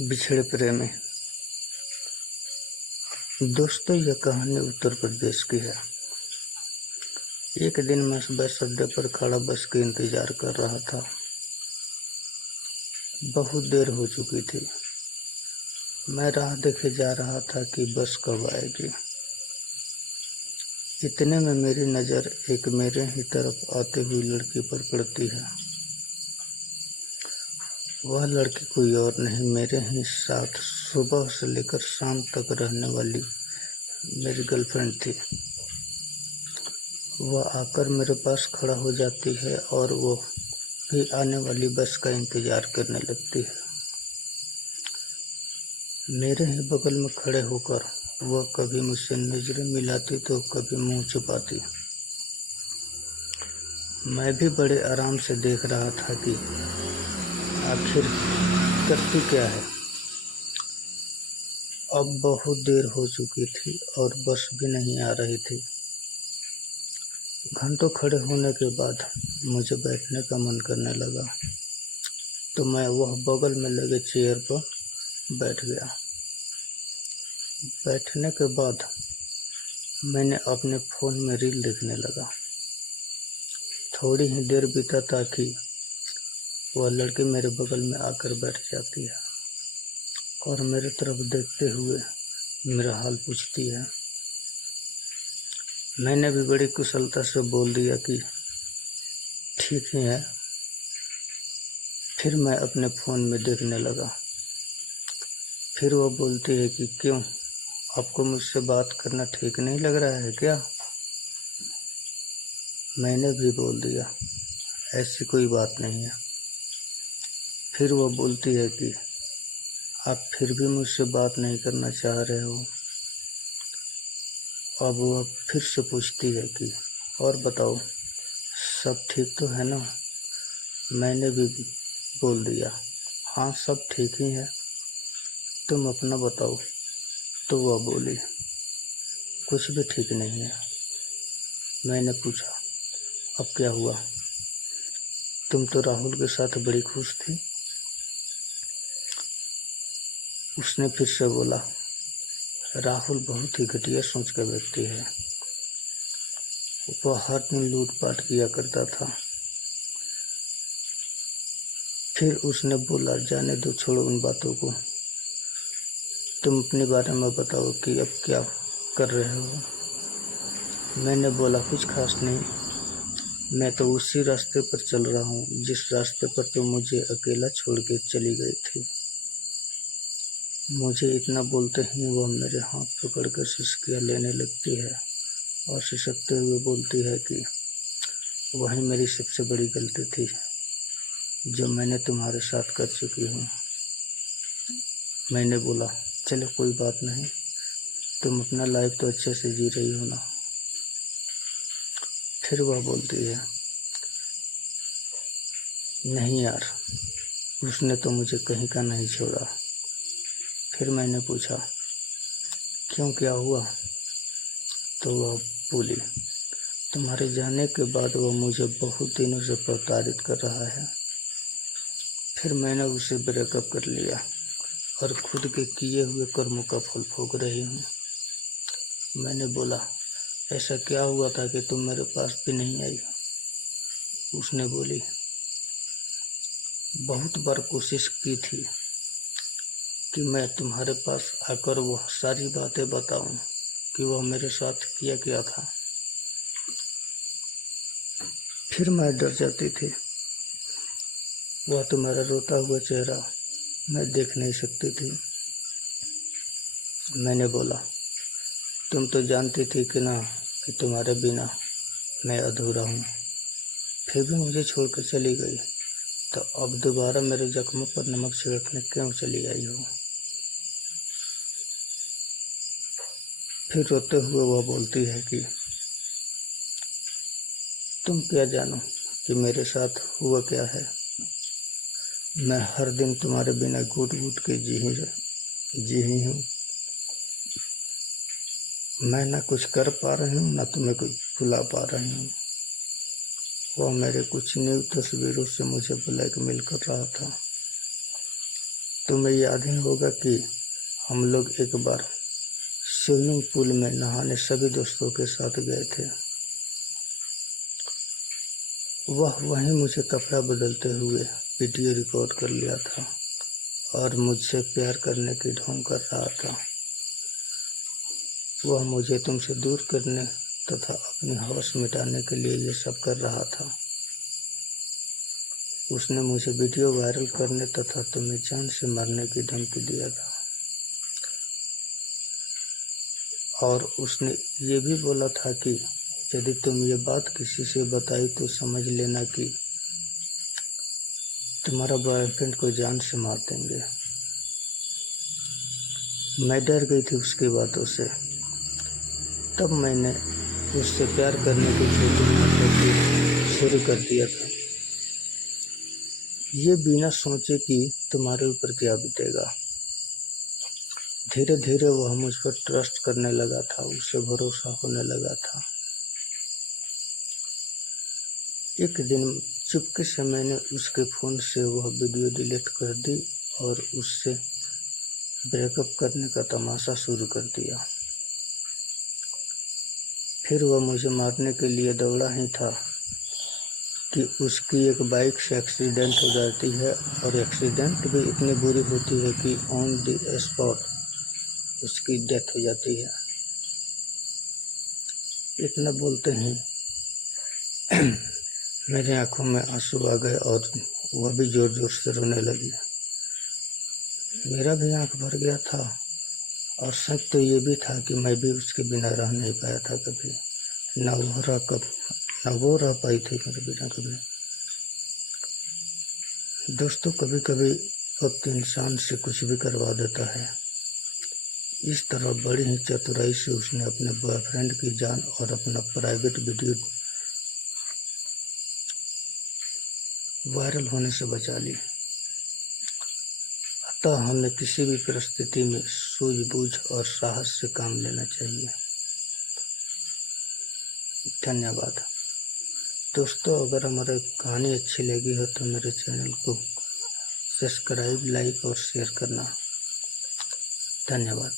बिछड़े प्रेमी। दोस्तों, यह कहानी उत्तर प्रदेश की है। एक दिन मैं बस अड्डे पर खड़ा बस का इंतजार कर रहा था। बहुत देर हो चुकी थी। मैं राह देखे जा रहा था कि बस कब आएगी। इतने में मेरी नज़र एक मेरे ही तरफ आती हुई लड़की पर पड़ती है। वह लड़की कोई और नहीं, मेरे ही साथ सुबह से लेकर शाम तक रहने वाली मेरी गर्लफ्रेंड थी। वह आकर मेरे पास खड़ा हो जाती है और वो भी आने वाली बस का इंतज़ार करने लगती है। मेरे ही बगल में खड़े होकर वह कभी मुझसे नज़रें मिलाती तो कभी मुंह छुपाती। मैं भी बड़े आराम से देख रहा था कि आखिर करती क्या है। अब बहुत देर हो चुकी थी और बस भी नहीं आ रही थी। घंटों खड़े होने के बाद मुझे बैठने का मन करने लगा, तो मैं वह बगल में लगे चेयर पर बैठ गया। बैठने के बाद मैंने अपने फ़ोन में रील देखने लगा। थोड़ी ही देर बीता ताकि वह लड़की मेरे बगल में आकर बैठ जाती है और मेरे तरफ देखते हुए मेरा हाल पूछती है। मैंने भी बड़ी कुशलता से बोल दिया कि ठीक ही है। फिर मैं अपने फ़ोन में देखने लगा। फिर वह बोलती है कि क्यों, आपको मुझसे बात करना ठीक नहीं लग रहा है क्या? मैंने भी बोल दिया, ऐसी कोई बात नहीं है। फिर वह बोलती है कि आप फिर भी मुझसे बात नहीं करना चाह रहे हो। अब वह फिर से पूछती है कि और बताओ, सब ठीक तो है ना? मैंने भी बोल दिया, हाँ सब ठीक ही है, तुम अपना बताओ। तो वह बोली, कुछ भी ठीक नहीं है। मैंने पूछा, अब क्या हुआ? तुम तो राहुल के साथ बड़ी खुश थी। उसने फिर से बोला, राहुल बहुत ही घटिया सोच का व्यक्ति है। वह हर दिन लूटपाट किया करता था। फिर उसने बोला, जाने दो, छोड़ो उन बातों को। तुम अपने बारे में बताओ कि अब क्या कर रहे हो? मैंने बोला, कुछ खास नहीं, मैं तो उसी रास्ते पर चल रहा हूँ जिस रास्ते पर तुम मुझे अकेला छोड़ के चली गई थी। मुझे इतना बोलते ही वह मेरे हाथ पकड़कर सिसकियाँ लेने लगती है और सिसकते हुए बोलती है कि वही मेरी सबसे बड़ी गलती थी जो मैंने तुम्हारे साथ कर चुकी हूँ। मैंने बोला, चलो कोई बात नहीं, तुम अपना लाइफ तो अच्छे से जी रही हो ना। फिर वह बोलती है, नहीं यार, उसने तो मुझे कहीं का नहीं छोड़ा। फिर मैंने पूछा, क्यों, क्या हुआ? तो वह बोली, तुम्हारे जाने के बाद वह मुझे बहुत दिनों से प्रताड़ित कर रहा है। फिर मैंने उसे ब्रेकअप कर लिया और खुद के किए हुए कर्मों का फल भोग रही हूँ। मैंने बोला, ऐसा क्या हुआ था कि तुम मेरे पास भी नहीं आई? उसने बोली, बहुत बार कोशिश की थी कि मैं तुम्हारे पास आकर वह सारी बातें बताऊं कि वह मेरे साथ किया क्या था। फिर मैं डर जाती थी। वह तुम्हारा रोता हुआ चेहरा मैं देख नहीं सकती थी। मैंने बोला, तुम तो जानती थी कि ना कि तुम्हारे बिना मैं अधूरा हूँ, फिर भी मुझे छोड़कर चली गई, तो अब दोबारा मेरे जख्मों पर नमक छिड़कने क्यों चली आई हो? फिर रोते हुए वह बोलती है कि तुम क्या जानो कि मेरे साथ हुआ क्या है। मैं हर दिन तुम्हारे बिना घुट घुट के जी ही हूँ। मैं ना कुछ कर पा रही हूँ, ना तुम्हें कुछ भुला पा रही हूँ। वह मेरे कुछ न्यू तस्वीरों से मुझे ब्लैकमेल कर रहा था, तुम्हें याद ही होगा कि हम लोग एक बार स्विमिंग पूल में नहाने सभी दोस्तों के साथ गए थे। वह वहीं मुझे कपड़ा बदलते हुए वीडियो रिकॉर्ड कर लिया था और मुझसे प्यार करने की ढोंग कर रहा था। वह मुझे तुमसे दूर करने तथा अपनी हवस मिटाने के लिए ये सब कर रहा था। उसने मुझे वीडियो वायरल करने तथा तुम्हें जान से मारने की धमकी दिया था और उसने ये भी बोला था कि यदि तुम ये बात किसी से बताई तो समझ लेना कि तुम्हारा बॉयफ्रेंड को जान से मार देंगे। मैं डर गई थी उसकी बातों से। तब मैंने उससे प्यार करने की छोटी मोटी शुरू कर दिया था, ये बिना सोचे कि तुम्हारे ऊपर क्या बीतेगा। धीरे धीरे वह मुझ पर ट्रस्ट करने लगा था, उसे भरोसा होने लगा था। एक दिन चुपके से मैंने उसके फ़ोन से वह वीडियो डिलीट कर दी और उससे ब्रेकअप करने का तमाशा शुरू कर दिया। फिर वह मुझे मारने के लिए दौड़ा ही था कि उसकी एक बाइक से एक्सीडेंट हो जाती है और एक्सीडेंट भी इतनी बुरी होती है कि ऑन द स्पॉट उसकी डेथ हो जाती है। इतना बोलते ही मेरी आंखों में आंसू आ गए और वह भी ज़ोर ज़ोर से रोने लगी। मेरा भी आंख भर गया था और सच तो ये भी था कि मैं भी उसके बिना रह नहीं पाया था कभी। न वो रह पाई थी मेरे बिना कभी। दोस्तों, कभी कभी वक्त इंसान से कुछ भी करवा देता है। इस तरह बड़ी ही चतुराई से उसने अपने बॉयफ्रेंड की जान और अपना प्राइवेट वीडियो वायरल होने से बचा ली। अतः हमें किसी भी परिस्थिति में सूझबूझ और साहस से काम लेना चाहिए। धन्यवाद। दोस्तों, अगर हमारी कहानी अच्छी लगी हो तो मेरे चैनल को सब्सक्राइब, लाइक और शेयर करना। धन्यवाद।